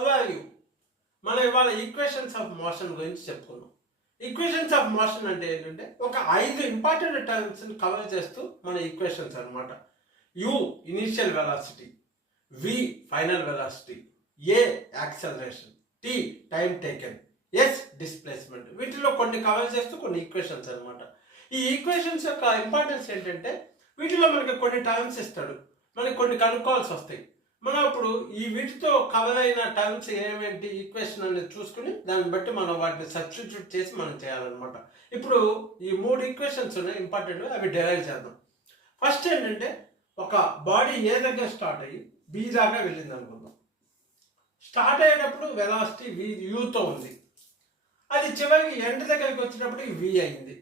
How are you? మనం ఇవాళ equations of motion గురించి చెప్పుకున్నాం. ఈక్వేషన్స్ ఆఫ్ మోషన్ అంటే ఏంటంటే ఒక 5 ఇంపార్టెంట్ టర్మ్స్ని కవర్ చేస్తూ మన ఈక్వేషన్స్ అనమాట. U initial velocity, v final velocity, a acceleration, t time taken, s displacement. వీటిలో కొన్ని కవర్ చేస్తూ కొన్ని ఈక్వేషన్స్ అనమాట. ఈ ఈక్వేషన్స్ యొక్క ఇంపార్టెన్స్ ఏంటంటే వీటిలో మనకి కొన్ని టర్మ్స్ ఇస్తాడు, మనకి కొన్ని కనుక్కోవాల్సి వస్తాయి. మనం ఇప్పుడు ఈ వీటితో కవర్ అయిన టర్మ్స్ ఏమేంటి ఈక్వేషన్ అనేది చూసుకుని దాన్ని బట్టి మనం వాటిని సబ్స్టిట్యూట్ చేసి మనం చేయాలన్నమాట. ఇప్పుడు ఈ 3 ఈక్వేషన్స్ ఉన్నాయి ఇంపార్టెంట్, అవి డెరైవ్ చేద్దాం. ఫస్ట్ ఏంటంటే ఒక బాడీ ఏ దగ్గర స్టార్ట్ అయ్యి బి దాకా వెళ్ళింది అనుకుందాం. స్టార్ట్ అయ్యేటప్పుడు వెలాసిటీ యూతో ఉంది, అది చివరికి ఎండ్ దగ్గరికి వచ్చినప్పుడు వి అయింది.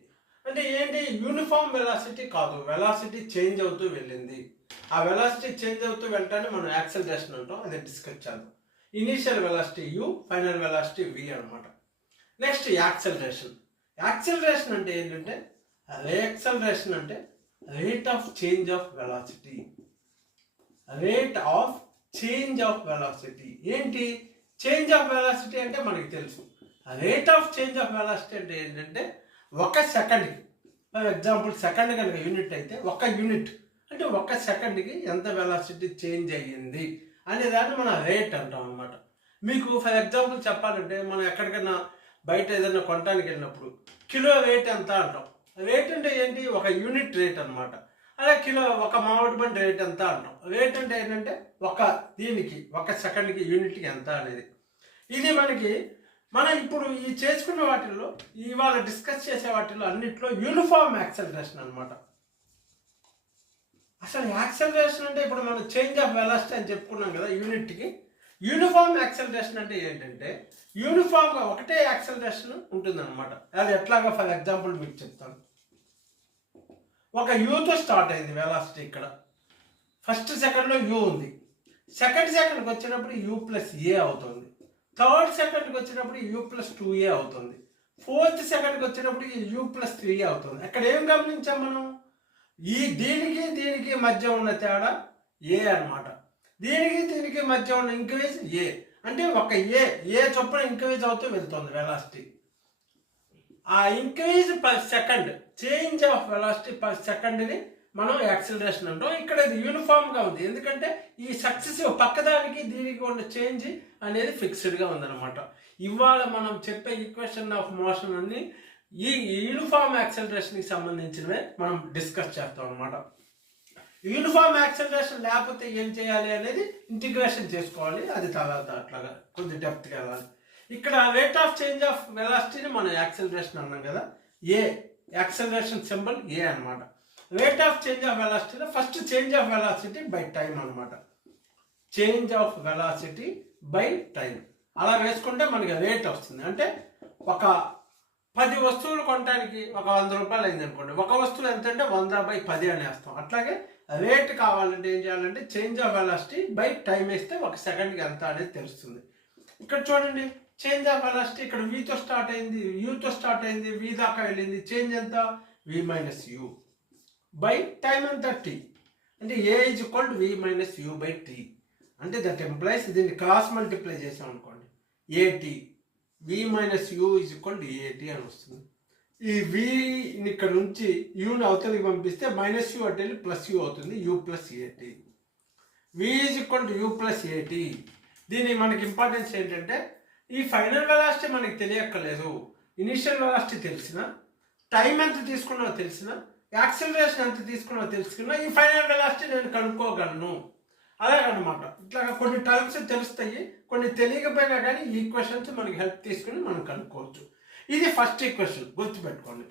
అంటే ఏంటి? యూనిఫామ్ వెలాసిటీ కాదు, వెలాసిటీ చేంజ్ అవుతూ వెళ్ళింది. ఆ వెలాసిటీ చేంజ్ అవుతూ వెళ్ళటాన్ని మనం యాక్సలరేషన్ అంటాం, అది డిస్కస్ చేద్దాం. Initial velocity u, final velocity v అనమాట. Next acceleration. యాక్సలరేషన్ అంటే ఏంటంటే యాక్సలరేషన్ అంటే rate of change of velocity. Rate of change of velocity ఏంటి? చేంజ్ ఆఫ్ వెలాసిటీ అంటే మనకి తెలుసు. Rate of change of velocity అంటే ఏంటంటే ఒక సెకండ్కి, ఫర్ ఎగ్జాంపుల్ సెకండ్ కనుక యూనిట్ అయితే ఒక యూనిట్ అంటే ఒక సెకండ్కి ఎంత వెలాసిటీ చేంజ్ అయ్యింది అనే దాన్ని మనం రేట్ అంటాం అనమాట. మీకు ఫర్ ఎగ్జాంపుల్ చెప్పాలంటే మనం ఎక్కడికైనా బయట ఏదైనా కొనడానికి వెళ్ళినప్పుడు కిలో రేట్ ఎంత అంటాం. రేట్ అంటే ఏంటి? ఒక యూనిట్ రేట్ అనమాట. అలా కిలో ఒక మామిడి పండు రేట్ ఎంత అంటాం. రేట్ అంటే ఏంటంటే ఒక సెకండ్కి యూనిట్కి ఎంత అనేది. ఇది మనం ఇప్పుడు ఈ చేసుకున్న వాటిల్లో ఇవాళ డిస్కస్ చేసే వాటిల్లో అన్నింటిలో యూనిఫామ్ యాక్సలరేషన్ అనమాట. అసలు యాక్సలరేషన్ అంటే ఇప్పుడు మనం చేంజ్ ఆఫ్ వెలాసిటీ అని చెప్పుకున్నాం కదా యూనిట్కి. యూనిఫామ్ యాక్సలరేషన్ అంటే ఏంటంటే యూనిఫామ్గా ఒకటే యాక్సలరేషన్ ఉంటుందన్నమాట. అది ఎట్లాగా ఫర్ ఎగ్జాంపుల్ మీకు చెప్తాను. ఒక యూతో స్టార్ట్ అయింది వెలాసిటీ. ఇక్కడ ఫస్ట్ సెకండ్లో యూ ఉంది, సెకండ్ సెకండ్కి వచ్చినప్పుడు యూ ప్లస్ ఏ అవుతుంది, థర్డ్ సెకండ్కి వచ్చినప్పుడు యూ ప్లస్ 2a అవుతుంది, ఫోర్త్ సెకండ్కి వచ్చినప్పుడు యూ ప్లస్ 3a అవుతుంది. అక్కడ ఏం గమనించాం మనం? దీనికి మధ్య ఉన్న తేడా ఏ అనమాట. దీనికి మధ్య ఉన్న ఇంక్రీజ్ ఏ. అంటే ఒక ఏ చొప్పున ఇంక్రీజ్ అవుతూ వెళ్తుంది వెలాసిటీ. ఆ increase per second, change of velocity per సెకండ్ని మనం యాక్సిలరేషన్ అంటాం. ఇక్కడ ఇది యూనిఫామ్గా ఉంది, ఎందుకంటే ఈ సక్సెసివ్ పక్కదానికి దీనికి ఉన్న చేంజ్ అనేది ఫిక్స్డ్గా ఉందన్నమాట. ఇవాళ మనం చెప్పే ఈక్వేషన్ ఆఫ్ మోషన్ అన్ని ఈ యూనిఫామ్ యాక్సిలరేషన్కి సంబంధించినవే మనం డిస్కస్ చేస్తాం అనమాట. యూనిఫామ్ యాక్సిలరేషన్ లేకపోతే ఏం చేయాలి అనేది ఇంటిగ్రేషన్ చేసుకోవాలి, అది తర్వాత అట్లాగా కొద్ది డెప్త్గా వెళ్ళాలి. ఇక్కడ రేట్ ఆఫ్ చేంజ్ ఆఫ్ వెలాసిటీని మనం యాక్సిలరేషన్ అన్నాం కదా, ఏ యాక్సిలరేషన్ సింబల్ ఏ అనమాట. రేట్ ఆఫ్ చేంజ్ ఆఫ్ వెలాసిటీలో first change of velocity by time అనమాట. Change of velocity by time అలా వేసుకుంటే మనకి రేట్ వస్తుంది. అంటే ఒక 10 వస్తువులు కొనడానికి ఒక 100 రూపాయలు అయింది అనుకోండి, ఒక వస్తువు ఎంత అంటే 100/10 అని వేస్తాం. అట్లాగే రేట్ కావాలంటే ఏం చేయాలంటే change of velocity by time వేస్తే ఒక సెకండ్కి ఎంత అనేది తెలుస్తుంది. ఇక్కడ చూడండి, చేంజ్ ఆఫ్ వెలాసిటీ ఇక్కడ వీతో స్టార్ట్ అయింది, యూతో స్టార్ట్ అయింది, వి దాకా వెళ్ళింది. చేంజ్ ఎంత? V minus u by time ఎంత? టీ. అంటే a is equal to v minus u by t. అంటే దట్ ఎంప్లాయిస్ దీన్ని క్రాస్ మల్టిప్లై చేసాం అనుకోండి, a t v minus u is equal to a t అని వస్తుంది. ఈ విని ఇక్కడ నుంచి యూని అవతలికి పంపిస్తే మైనస్ యూ అంటే ప్లస్ యూ అవుతుంది, u plus a t. V is equal to u plus a t. దీని మనకి ఇంపార్టెన్స్ ఏంటంటే ఈ ఫైనల్ వెలాసిటీ మనకి తెలియక్కర్లేదు, ఇనిషియల్ వెలాసిటీ తెలిసిన, టైం ఎంత తీసుకున్నా తెలిసిన, యాక్సిలరేషన్ ఎంత తీసుకున్నా తెలుసుకున్నా ఈ ఫైనల్ వెలాసిటీ నేను కనుక్కోగలను. అలాగనమాట. ఇట్లా కొన్ని టర్మ్స్ తెలుస్తాయి, కొన్ని తెలియకపోయినా కానీ ఈ ఈక్వేషన్స్ మనకి హెల్ప్ తీసుకుని మనం కనుక్కోవచ్చు. ఇది ఫస్ట్ ఈక్వేషన్, గుర్తుపెట్టుకోండి.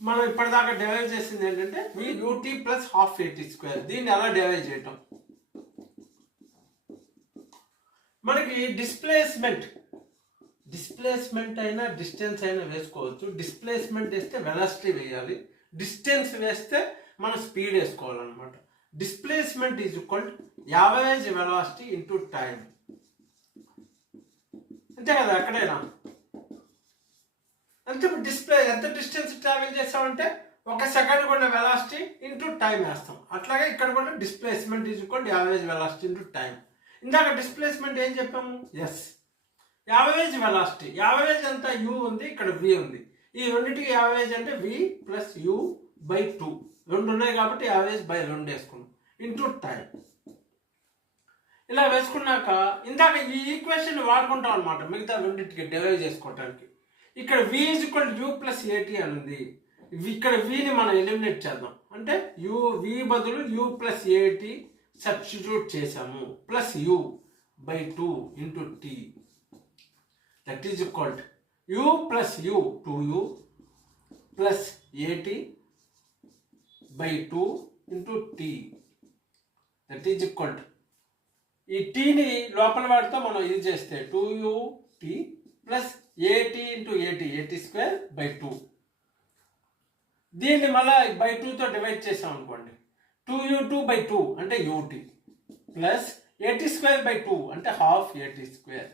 మనం ఇప్పటిదాకా డివైడ్ చేసింది ఏంటంటే UT plus half a t square. దీన్ని ఎలా డివైడ్ చేయటం? మనకి డిస్ప్లేస్మెంట్ అయినా డిస్టెన్స్ అయినా వేసుకోవచ్చు. డిస్ప్లేస్మెంట్ వేస్తే వెలాసిటీ వేయాలి, డిస్టెన్స్ వేస్తే మనం స్పీడ్ వేసుకోవాలన్నమాట. Displacement is equal average velocity into time. అంతే కదా ఎక్కడైనా. అంటే ఎంత డిస్టెన్స్ ట్రావెల్ చేస్తామంటే ఒక సెకండ్ కూడా వెలాసిటీ ఇంటూ టైం వేస్తాం. అట్లాగే ఇక్కడ కూడా displacement is equal average velocity into time. ఇందాక డిస్ప్లేస్మెంట్ ఏం చెప్పాము? ఎస్. యావరేజ్ వెలాసిటీ, యావరేజ్ అంతా యూ ఉంది, ఇక్కడ వి ఉంది. ఈ రెండింటికి యావరేజ్ అంటే వి ప్లస్ యూ బై 2. 2 ఉన్నాయి కాబట్టి యావరేజ్ బై 2 వేసుకున్నాం ఇంటూ టైం. ఇలా వేసుకున్నాక ఇందాక ఈ ఈక్వేషన్ వాడుకుంటాం అనమాట మిగతా రెండింటికి డెరైవ్ చేసుకోవటానికి. ఇక్కడ v ఈక్వల్ యూ ప్లస్ ఏటీ అని ఉంది. ఇక్కడ విని మనం ఎలిమినేట్ చేద్దాం. అంటే వి బదులు యూ ప్లస్ ఏటీ సబ్స్టిట్యూట్ చేసాము. Plus u by 2 into t. That is equal u plus u 2u plus a t by 2 into t. That is equal ఈ టీని లోపల వాడితో మనం ఇది చేస్తే 2ut ప్లస్ ఏటీ ఇంటూ ఏటీ స్క్వేర్ బై 2. దీన్ని మళ్ళీ బై 2తో డివైడ్ చేసాం అనుకోండి. 2u2 బై 2 అంటే u t plus a t square by 2 అంటే half a t square.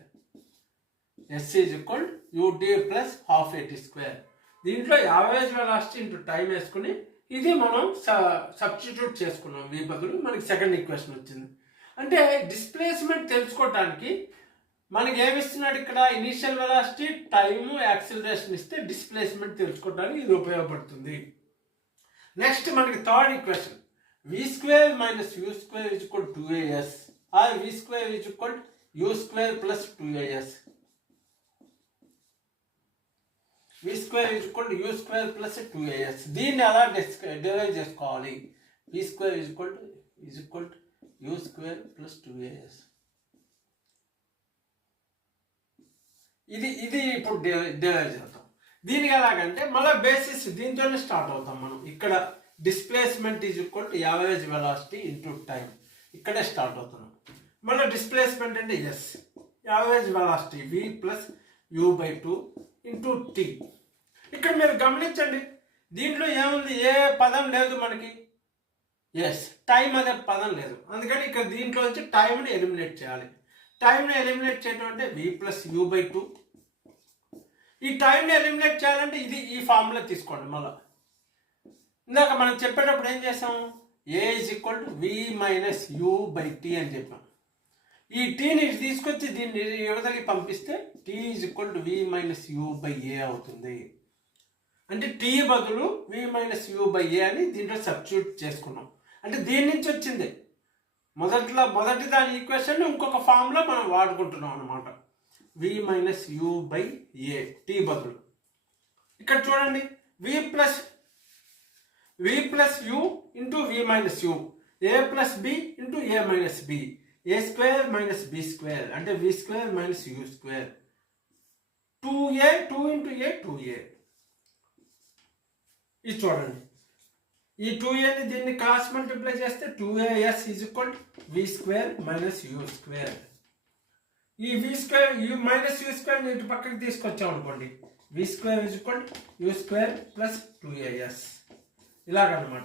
S is equal u t plus half a t square. దీంట్లో యావరేజ్ వెలాసిటీ ఇంటూ టైం వేసుకుని ఇది మనం సబ్స్టిట్యూట్ చేసుకున్నాం. వి బదులు మనకి సెకండ్ ఈక్వేషన్ వచ్చింది. అంటే డిస్ప్లేస్మెంట్ తెలుసుకోవటానికి మనకి ఏమి ఇస్తున్నాడు ఇక్కడ? ఇనీషియల్ వెలాసిటీ, టైము, యాక్సిలరేషన్ ఇస్తే డిస్ప్లేస్మెంట్ తెలుసుకోవడానికి ఇది ఉపయోగపడుతుంది. నెక్స్ట్ మనకి third equation v square minus u square is equal 2as or v square is equal u square plus 2as. V square is equal u square plus 2as. దీన్ని ఎలా derive చేసుకోవాలి? V square is equal u square plus 2as. ఇది ఇప్పుడు derive చేద్దాం. దీనికి ఎలాగంటే మళ్ళీ basis దీంతోనే స్టార్ట్ అవుతాం మనం. ఇక్కడ displacement is equal to average velocity into time, ఇక్కడే స్టార్ట్ అవుతున్నాం. మళ్ళీ డిస్ప్లేస్మెంట్ అంటే s, average velocity v plus u by 2 into t. ఇక్కడ మీరు గమనించండి, దీంట్లో ఏముంది? ఏ పదం లేదు మనకి. ఎస్, టైం అనే పదం లేదు. అందుకని ఇక్కడ దీంట్లో వచ్చి టైంని ఎలిమినేట్ చేయాలి. టైంని ఎలిమినేట్ చేయడం అంటే వి ప్లస్ యూ బై 2. ఈ టైంని ఎలిమినేట్ చేయాలంటే ఇది ఈ ఫార్ములా తీసుకోండి. మళ్ళీ ఇందాక మనం చెప్పేటప్పుడు ఏం చేసాం? A is equal to v minus u by t అని చెప్పాం. ఈ టీని తీసుకొచ్చి దీన్ని యువతలకి పంపిస్తే t is equal to v minus u by a అవుతుంది. అంటే టీ బదులు v minus u by a అని దీంట్లో సబ్స్టిట్యూట్ చేసుకున్నాం. అంటే దీని నుంచి వచ్చింది. మొదటి దాని ఈక్వేషన్ ఇంకొక ఫామ్లో మనం వాడుకుంటున్నాం అనమాట. V minus u by a t బదులు. ఇక్కడ చూడండి, v plus u into v minus u, a plus b into a minus b, a square minus b square అంటే v square minus u square. 2a 2 into a 2a. ఇది చూడండి, ఈ 2aని దీన్ని cross multiply చేస్తే 2as is equal v square minus u square. ఈ v square u minus u square ఇటు పక్కకి తీసుకొచ్చాం అనుకోండి, v square is equal u square plus 2as. ఇలాగనమాట.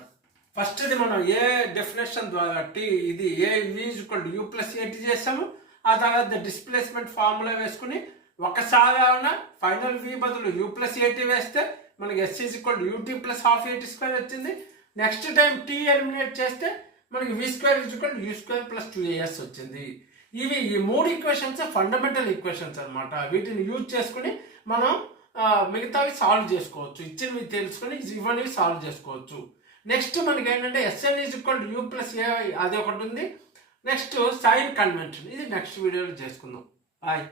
ఫస్ట్ ఇది మనం ఏ డెఫినేషన్ ద్వారా ఇది ఏ v is equal u plus a t చేసాము. ఆ తర్వాత డిస్ప్లేస్మెంట్ ఫార్ములా వేసుకుని ఒకసారి ఏమన్నా ఫైనల్ వి బదులు యూ ప్లస్ ఏటీ వేస్తే మనకి s is equal u t plus half a t square వచ్చింది. నెక్స్ట్ టైం టీ ఎలిమినేట్ చేస్తే మనకి v square is equal u square plus 2as వచ్చింది. ఈ 3 ఈక్వేషన్స్ ఫండమెంటల్ ఈక్వేషన్స్ అనమాట. వీటిని యూజ్ చేసుకుని మనం మిగతావి సాల్వ్ చేసుకోవచ్చు. ఇచ్చినవి తెలుసుకొని ఇవన్నీ సాల్వ్ చేసుకోవచ్చు. నెక్స్ట్ మనకి ఏంటంటే s n is equal u plus a అది ఒకటి ఉంది. నెక్స్ట్ సైన్ కన్వెన్షన్, ఇది నెక్స్ట్ వీడియోలో చేసుకుందాం. బాయ్.